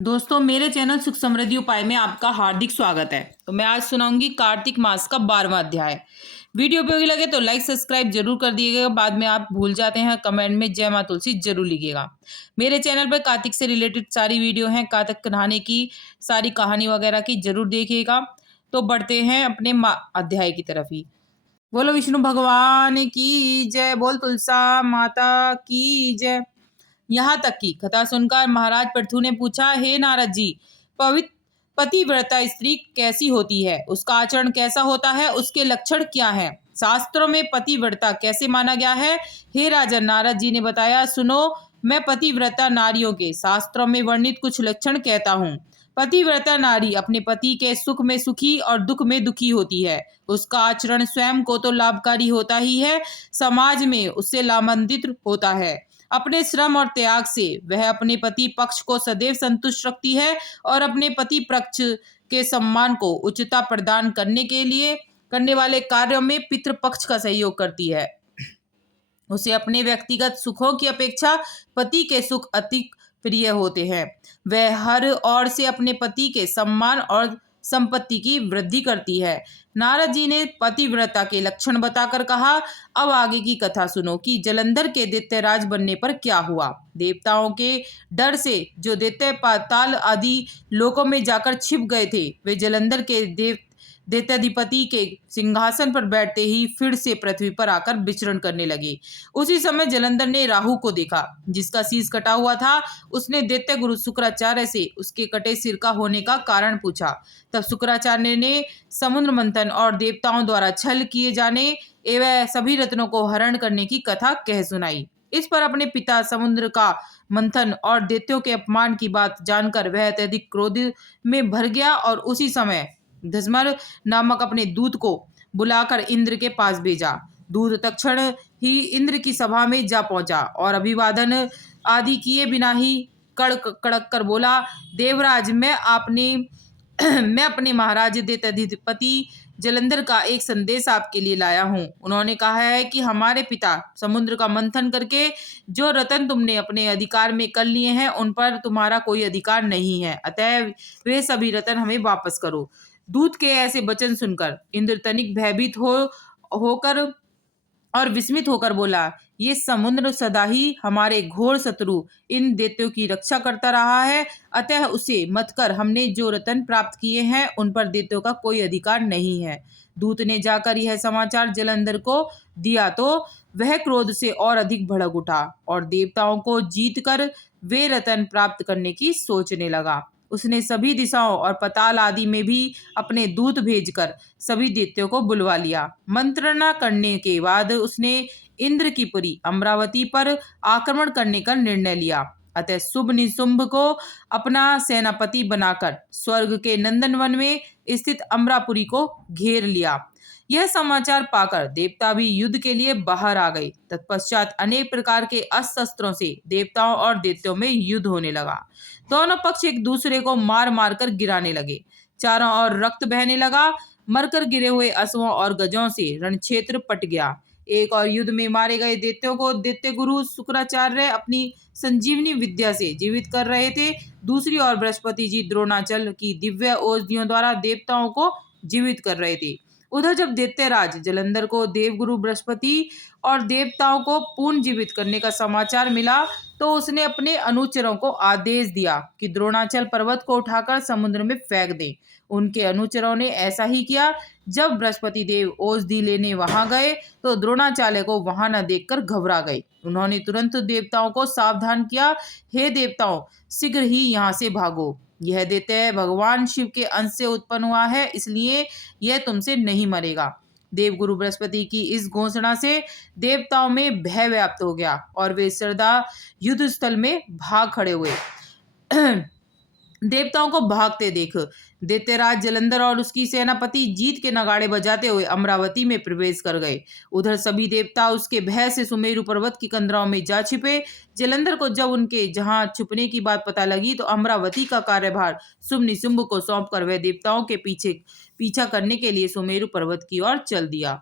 दोस्तों, मेरे चैनल सुख समृद्धि उपाय में आपका हार्दिक स्वागत है। तो मैं आज सुनाऊंगी कार्तिक मास का 12वां अध्याय। वीडियो उपयोगी लगे तो लाइक सब्सक्राइब जरूर कर दिएगा। बाद में आप भूल जाते हैं कमेंट में जय मां तुलसी जरूर लिखिएगा। मेरे चैनल पर कार्तिक से रिलेटेड सारी वीडियो हैं, कार्तिक नहाने की सारी कहानी वगैरह की जरूर देखिएगा। तो बढ़ते हैं अपने अध्याय की तरफ ही। बोलो विष्णु भगवान की जय, बोल तुलसा माता की जय। यहाँ तक कि कथा सुनकर महाराज पृथु ने पूछा, हे नारद जी, पवित्र पतिव्रता स्त्री कैसी होती है, उसका आचरण कैसा होता है, उसके लक्षण क्या हैं, शास्त्रों में पतिव्रता कैसे माना गया है। हे राजन, नारद जी ने बताया, सुनो, मैं पतिव्रता नारियों के शास्त्रों में वर्णित कुछ लक्षण कहता हूँ। पतिव्रता नारी अपने पति के सुख में सुखी और दुख में दुखी होती है। उसका आचरण स्वयं को तो लाभकारी होता ही है, समाज में उससे लाभान्वित होता है। अपने श्रम और त्याग से वह अपने पति पक्ष को सदैव संतुष्ट रखती है और अपने पति पक्ष के सम्मान को उच्चता प्रदान करने के लिए करने वाले कार्यों में पितृपक्ष का सहयोग करती है। उसे अपने व्यक्तिगत सुखों की अपेक्षा पति के सुख अधिक प्रिय होते हैं। वह हर ओर से अपने पति के सम्मान और संपत्ति की वृद्धि करती है। नारद जी ने पतिव्रता के लक्षण बताकर कहा, अब आगे की कथा सुनो कि जलंधर के दैत्यराज बनने पर क्या हुआ। देवताओं के डर से जो दैत्य पाताल आदि लोकों में जाकर छिप गए थे, वे जलंधर के दैत्याधिपति के सिंहासन पर बैठते ही फिर से पृथ्वी पर आकर विचरण करने लगे। उसी समय जलंधर ने राहु को देखा, जिसका शीश कटा हुआ था। उसने दैत्य गुरु शुक्राचार्य से उसके कटे सिर का होने का कारण पूछा। तब शुक्राचार्य ने समुद्र मंथन और देवताओं द्वारा छल किए जाने एवं सभी रत्नों को हरण करने की कथा कह सुनाई। इस पर अपने पिता समुद्र का मंथन और दैत्यों के अपमान की बात जानकर वह अत्यधिक क्रोध में भर गया और उसी समय धस्मर नामक अपने दूत को बुलाकर इंद्र के पास भेजा। दूत तत्क्षण ही इंद्र की सभा में जा पहुंचा और अभिवादन आदि किए बिना ही कड़क कड़क कर बोला, देवराज, मैं अपने महाराज दैत्याधिपति जलंधर का एक संदेश आपके लिए लाया हूँ। उन्होंने कहा है कि हमारे पिता समुद्र का मंथन करके जो रतन तुमने अपने अधिकार में कर लिए हैं, उन पर तुम्हारा कोई अधिकार नहीं है, अतः वे सभी रतन हमें वापस करो। दूत के ऐसे वचन सुनकर इंद्र तनिक भयभीत होकर और विस्मित होकर बोला, ये समुद्र सदा ही हमारे घोर शत्रु इन दैत्यों की रक्षा करता रहा है, अतः उसे मत कर हमने जो रतन प्राप्त किए हैं उन पर दैत्यों का कोई अधिकार नहीं है। दूत ने जाकर यह समाचार जलंधर को दिया तो वह क्रोध से और अधिक भड़क उठा और देवताओं को जीतकर वे रतन प्राप्त करने की सोचने लगा। उसने सभी दिशाओं और पताल आदि में भी अपने दूत भेजकर सभी दैत्यों को बुलवा लिया। मंत्रणा करने के बाद उसने इंद्र की पुरी अमरावती पर आक्रमण करने का निर्णय लिया। अतः शुभ निशुंभ को अपना सेनापति बनाकर स्वर्ग के नंदनवन में स्थित अमरापुरी को घेर लिया। यह समाचार पाकर देवता भी युद्ध के लिए बाहर आ गए। तत्पश्चात अनेक प्रकार के अस्त्र शस्त्रों से देवताओं और दैत्यों में युद्ध होने लगा। दोनों पक्ष एक दूसरे को मार मार कर गिराने लगे। चारों ओर रक्त बहने लगा। मरकर गिरे हुए अश्वों और गजों से रणक्षेत्र पट गया। एक और युद्ध में मारे गए दैत्यों को दैत्य गुरु शुक्राचार्य अपनी संजीवनी विद्या से जीवित कर रहे थे। दूसरी ओर बृहस्पति जी द्रोणाचल की दिव्य औषधियों द्वारा देवताओं को जीवित कर रहे थे। उधर जब दैत्यराज जलंधर को देवगुरु बृहस्पति और देवताओं को पूर्ण जीवित करने का समाचार मिला तो उसने अपने अनुचरों को आदेश दिया कि द्रोणाचल पर्वत को उठाकर समुद्र में फेंक दें। उनके अनुचरों ने ऐसा ही किया। जब बृहस्पति देव औषधि लेने वहां गए तो द्रोणाचार्य को वहां न देखकर घबरा गए। उन्होंने तुरंत देवताओं को सावधान किया, हे देवताओं, शीघ्र ही यहाँ से भागो। यह दैत्य भगवान शिव के अंश से उत्पन्न हुआ है, इसलिए यह तुमसे नहीं मरेगा। देवगुरु बृहस्पति की इस घोषणा से देवताओं में भय व्याप्त हो गया और वे श्रद्धा युद्ध स्थल में भाग खड़े हुए। देवताओं को भागते देख दैत्यराज जलंधर और उसकी सेनापति जीत के नगाड़े बजाते हुए अमरावती में प्रवेश कर गए। उधर सभी देवता उसके भय से सुमेरु पर्वत की कंदराओं में जा छिपे। जलंधर को जब उनके जहां छुपने की बात पता लगी तो अमरावती का कार्यभार शुभ निशुंभ को सौंपकर वह देवताओं के पीछा करने के लिए सुमेरु पर्वत की ओर चल दिया।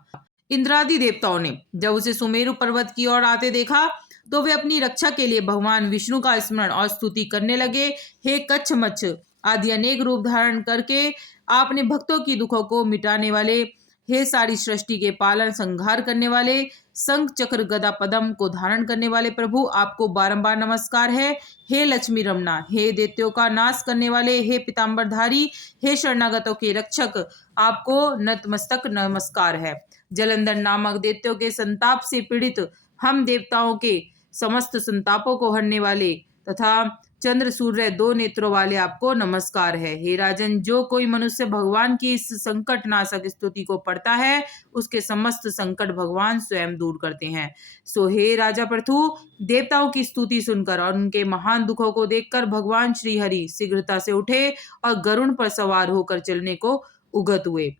इंद्रादि देवताओं ने जब उसे सुमेरु पर्वत की ओर आते देखा तो वे अपनी रक्षा के लिए भगवान विष्णु का स्मरण और स्तुति करने लगे। हे कच्छ मच्छ आदि अनेक रूप धारण करके आपने भक्तों की दुखों को मिटाने वाले, हे सारी सृष्टि के पालन संहार करने वाले, शंख चक्र गदा पद्म को धारण करने वाले प्रभु, आपको बारंबार नमस्कार है। हे लक्ष्मी रमना, हे दैत्यों का नाश करने वाले, हे पीतांबरधारी, हे शरणागतों के रक्षक, आपको नतमस्तक नमस्कार है। जलंधर नामक दैत्यों के संताप से पीड़ित हम देवताओं के समस्त संतापों को हरने वाले तथा चंद्र सूर्य दो नेत्रों वाले आपको नमस्कार है। हे राजन, जो कोई मनुष्य भगवान की इस संकट नाशक स्तुति को पढ़ता है उसके समस्त संकट भगवान स्वयं दूर करते हैं। सो हे राजा पृथु, देवताओं की स्तुति सुनकर और उनके महान दुखों को देखकर भगवान श्री हरि शीघ्रता से उठे और गरुड़ पर सवार होकर चलने को उगत हुए।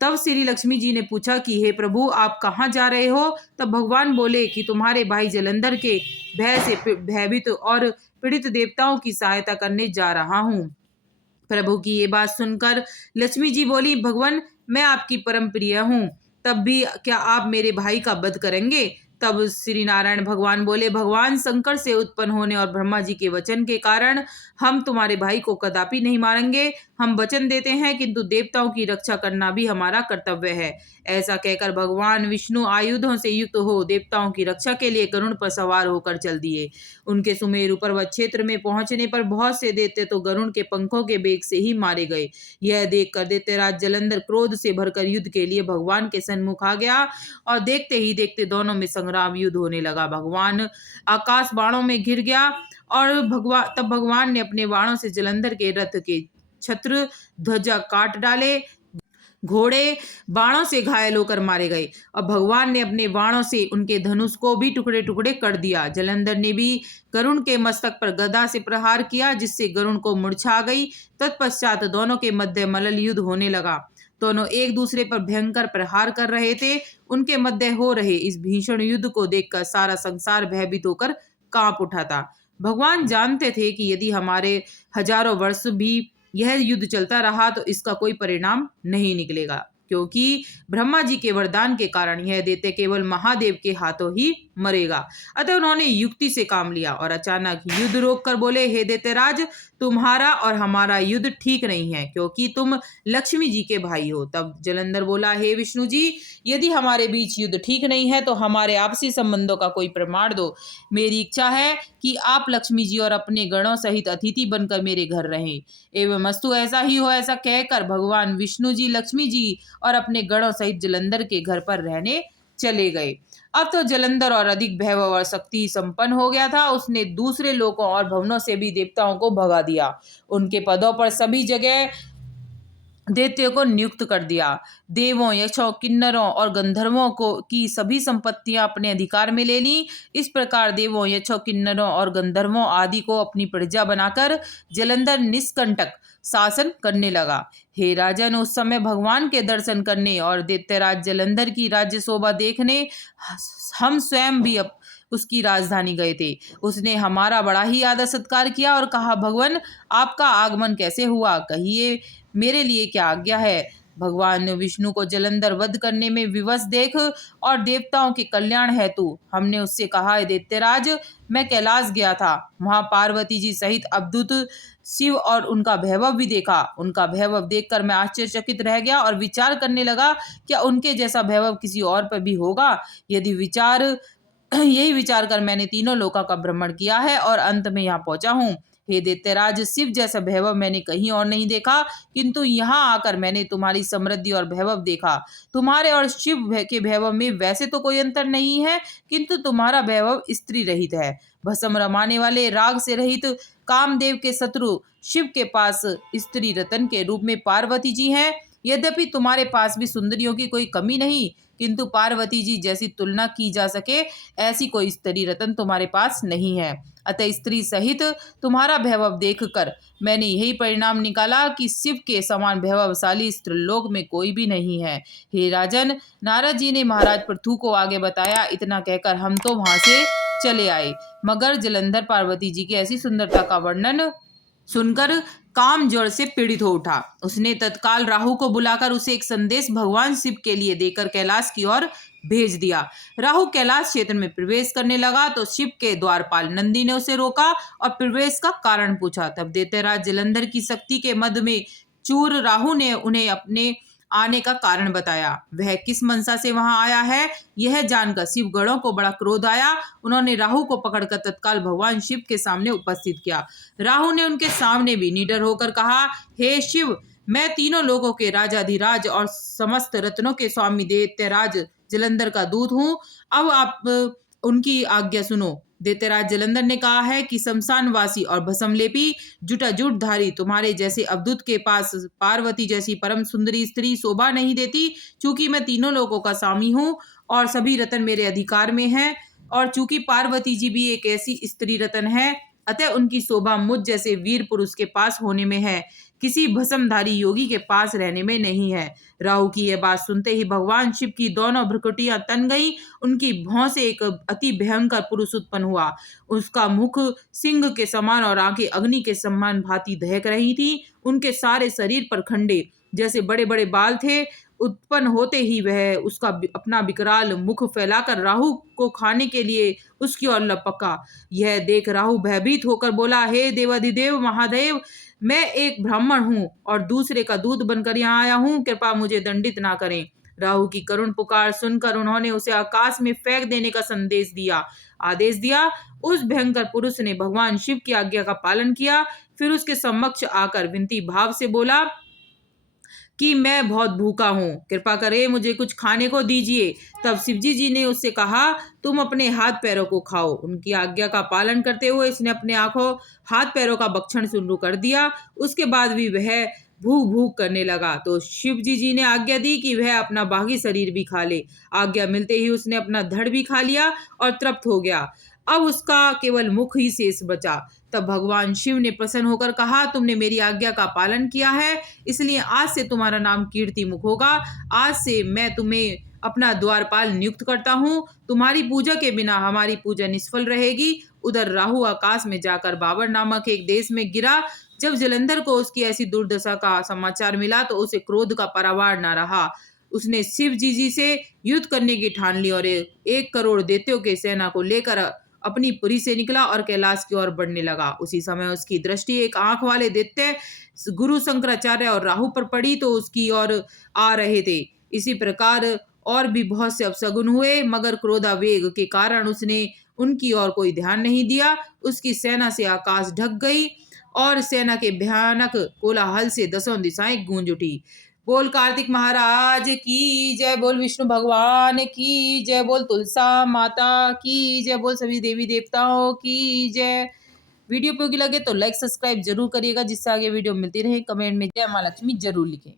तब श्री लक्ष्मी जी ने पूछा कि हे प्रभु, आप कहाँ जा रहे हो? तब भगवान बोले कि तुम्हारे भाई जलंधर के भय से भयभीत और पीड़ित देवताओं की सहायता करने जा रहा हूँ। प्रभु की ये बात सुनकर लक्ष्मी जी बोली, भगवान मैं आपकी परम प्रिय हूँ, तब भी क्या आप मेरे भाई का वध करेंगे? तब श्री नारायण भगवान बोले, भगवान शंकर से उत्पन्न होने और ब्रह्मा जी के वचन के कारण हम तुम्हारे भाई को कदापि नहीं मारेंगे। हम वचन देते हैं, किंतु देवताओं की रक्षा करना भी हमारा कर्तव्य है। ऐसा कहकर भगवान विष्णु आयुधों से युक्त हो देवताओं की रक्षा के लिए गरुड़ पर सवार होकर चल दिए। उनके सुमेरु पर्वत क्षेत्र में पहुंचने पर बहुत से दैत्य तो गरुड़ के पंखों के बेग से ही मारे गए। यह देखकर दैत्यराज जलंधर क्रोध से भरकर युद्ध के लिए भगवान के सन्मुख आ गया और देखते ही देखते दोनों में संग्राम युद्ध होने लगा। भगवान आकाश बाणों में घिर गया और भगवान ने अपने बाणों से जलंधर के रथ के छत्र ध्वजा काट डाले। घोड़े बाणों से घायल होकर मारे गए और भगवान ने अपने बाणों से उनके धनुष को भी टुकड़े टुकड़े कर दिया। जलंधर ने भी गरुड़ के मस्तक पर गदा से प्रहार किया, जिससे गरुड़ को मूर्छा आ गई। तत्पश्चात दोनों के मध्य मल्ल युद्ध होने लगा। दोनों एक दूसरे पर भयंकर प्रहार कर रहे थे। उनके मध्य हो रहे इस भीषण युद्ध को देखकर सारा संसार भयभीत होकर कांप उठा था। भगवान जानते थे कि यदि हमारे हजारों वर्ष भी यह युद्ध चलता रहा तो इसका कोई परिणाम नहीं निकलेगा, क्योंकि ब्रह्मा जी के वरदान के कारण यह दैत्य केवल महादेव के हाथों ही मरेगा। अतः उन्होंने युक्ति से काम लिया और अचानक युद्ध रोककर बोले, हे दैत्यराज, तुम्हारा और हमारा युद्ध ठीक नहीं है, क्योंकि तुम लक्ष्मी जी के भाई हो। तब जलंधर बोला, हे विष्णु जी, यदि हमारे बीच युद्ध ठीक नहीं है तो हमारे आपसी संबंधों का कोई प्रमाण दो। मेरी इच्छा है कि आप लक्ष्मी जी और अपने गणों सहित अतिथि बनकर मेरे घर रहें। एवं अस्तु, ऐसा ही हो। ऐसा कहकर भगवान विष्णु जी लक्ष्मी जी और अपने गणों सहित जलंधर के घर पर रहने चले गए। अब तो जलंधर और अधिक भैभव और शक्ति संपन्न हो गया था। उसने दूसरे लोकों और भवनों से भी देवताओं को भगा दिया। उनके पदों पर सभी जगह दैत्यों को नियुक्त कर दिया। देवों, यक्षों, किन्नरों और गंधर्वों को की सभी संपत्तियां अपने अधिकार में ले ली। इस प्रकार देवों, यक्षों, किन्नरों और गंधर्वों आदि को अपनी प्रजा बनाकर जलंधर निष्कंटक शासन करने लगा। हे राजन, उस समय भगवान के दर्शन करने और दैत्यराज जलंधर की राज्य शोभा देखने हम स्वयं भी उसकी राजधानी गए थे। उसने हमारा बड़ा ही आदर सत्कार किया और कहा, भगवान आपका आगमन कैसे हुआ? कहिए, मेरे लिए क्या आज्ञा है? भगवान विष्णु को जलंधर वध करने में विवश देख और देवताओं के कल्याण हेतु हमने उससे कहा, दैत्यराज, मैं कैलाश गया था। वहां पार्वती जी सहित अद्भुत शिव और उनका वैभव भी देखा। उनका वैभव देखकर मैं आश्चर्यचकित रह गया और विचार करने लगा, क्या उनके जैसा वैभव किसी और पर भी होगा? यही विचार कर मैंने तीनों लोकों का भ्रमण किया है और अंत में यहाँ पहुंचा हूँ। हे दैत्यराज, शिव जैसा वैभव मैंने कहीं और नहीं देखा, किंतु यहाँ आकर मैंने तुम्हारी समृद्धि और वैभव देखा। तुम्हारे और शिव के वैभव में वैसे तो कोई अंतर नहीं है, किंतु तुम्हारा वैभव स्त्री रहित है। भस्म रमाने वाले, राग से रहित, कामदेव के शत्रु शिव के पास स्त्री रतन के रूप में पार्वती जी हैं। यद्यपि तुम्हारे पास भी सुंदरियों की कोई कमी नहीं, किंतु पार्वती जी जैसी तुलना की जा सके ऐसी कोई स्त्री रतन तुम्हारे पास नहीं है। अतः स्त्री सहित तुम्हारा वैभव देखकर मैंने यही परिणाम निकाला कि शिव के समान वैभवशाली स्त्रीलोक में कोई भी नहीं है। हे राजन, नारद जी ने महाराज पृथु को आगे बताया। इतना कहकर हम तो वहां से चले आए, मगर जलंधर पार्वती जी की ऐसी सुंदरता का वर्णन सुनकर काम जोर से पीड़ित हो उठा। उसने तत्काल राहु को बुलाकर उसे एक संदेश भगवान शिव के लिए देकर कैलाश की ओर भेज दिया। राहु कैलाश क्षेत्र में प्रवेश करने लगा तो शिव के द्वारपाल नंदी ने उसे रोका और प्रवेश का कारण पूछा। तब दैत्यराज जलंधर की शक्ति के मद में चूर राहु ने उन्हें अपने आने का कारण बताया। वह किस मंशा से वहां आया है यह जानकर शिव गणों को बड़ा क्रोध आया। उन्होंने राहु को पकड़कर तत्काल भगवान शिव के सामने उपस्थित किया। राहु ने उनके सामने भी निडर होकर कहा, हे शिव, मैं तीनों लोगों के राजाधिराज और समस्त रत्नों के स्वामी दैत्यराज जलंधर का दूत हूँ। अब आप उनकी आज्ञा सुनो। दैत्यराज जलंधर ने कहा है कि शमशानवासी और भस्मलेपी जटाजूटधारी तुम्हारे जैसे अवधूत के पास पार्वती जैसी परम सुंदरी स्त्री शोभा नहीं देती। चूंकि मैं तीनों लोगों का स्वामी हूँ और सभी रत्न मेरे अधिकार में हैं, और चूंकि पार्वती जी भी एक ऐसी स्त्री रत्न है, अतः उनकी शोभा मुझ जैसे वीर पुरुष के पास होने में है, किसी भस्मधारी योगी के पास रहने में नहीं है। राहु की यह बात सुनते ही भगवान शिव की दोनों भ्रुकुटियां तन गई। उनकी भौं से एक अति भयंकर पुरुष उत्पन्न हुआ। उसका मुख सिंह के समान और आंखें अग्नि के समान भांति दहक रही थी। उनके सारे शरीर पर खंडे जैसे बड़े बड़े बाल थे। उत्पन्न होते ही वह उसका अपना विकराल मुख फैलाकर राहु को खाने के लिए उसकी ओर लपका। यह देख राहु भयभीत होकर बोला, हे देवाधिदेव महादेव, मैं एक ब्राह्मण हूँ और दूसरे का दूत बनकर यहाँ आया हूँ, कृपया मुझे दंडित ना करें। राहु की करुण पुकार सुनकर उन्होंने उसे आकाश में फेंक देने का आदेश दिया। उस भयंकर पुरुष ने भगवान शिव की आज्ञा का पालन किया। फिर उसके समक्ष आकर विनती भाव से बोला कि मैं बहुत भूखा हूँ, कृपा करे मुझे कुछ खाने को दीजिए। तब शिवजी जी ने उससे कहा, तुम अपने हाथ पैरों को खाओ। उनकी आज्ञा का पालन करते हुए इसने अपने आंखों हाथ पैरों का भक्षण शुरू कर दिया। उसके बाद भी वह भूख भूख करने लगा तो शिवजी जी ने आज्ञा दी कि वह अपना बाकी शरीर भी खा ले। आज्ञा मिलते ही उसने अपना धड़ भी खा लिया और तृप्त हो गया। अब उसका केवल मुख ही शेष बचा। तब भगवान शिव ने प्रसन्न होकर कहा, तुमने मेरी आज्ञा का पालन किया है, इसलिए आज से तुम्हारा नाम कीर्ति मुख होगा। आज से मैं तुम्हें अपना द्वारपाल नियुक्त करता हूँ। तुम्हारी पूजा के बिना हमारी पूजा निष्फल रहेगी। उधर राहु आकाश में जाकर बाबर नामक एक देश में गिरा। जब जलंधर को उसकी ऐसी दुर्दशा का समाचार मिला तो उसे क्रोध का परावार न रहा। उसने शिव जी से युद्ध करने की ठान ली और 1 करोड़ दैत्यों के सेना को लेकर अपनी पुरी से निकला और कैलाश की ओर बढ़ने लगा। उसी समय उसकी दृष्टि एक आंख वाले दैत्य गुरु शंकराचार्य और राहु पर पड़ी तो उसकी ओर आ रहे थे। इसी प्रकार और भी बहुत से अपशगुन हुए, मगर क्रोधावेग के कारण उसने उनकी ओर कोई ध्यान नहीं दिया। उसकी सेना से आकाश ढक गई और सेना के भयानक कोलाहल से 10 दिशाएं गूंज उठी। बोल कार्तिक महाराज की जय, बोल विष्णु भगवान की जय, बोल तुलसा माता की जय, बोल सभी देवी देवताओं की जय। वीडियो उपयोगी लगे तो लाइक सब्सक्राइब जरूर करिएगा, जिससे आगे वीडियो मिलती रहे। कमेंट में जय माँ लक्ष्मी जरूर लिखें।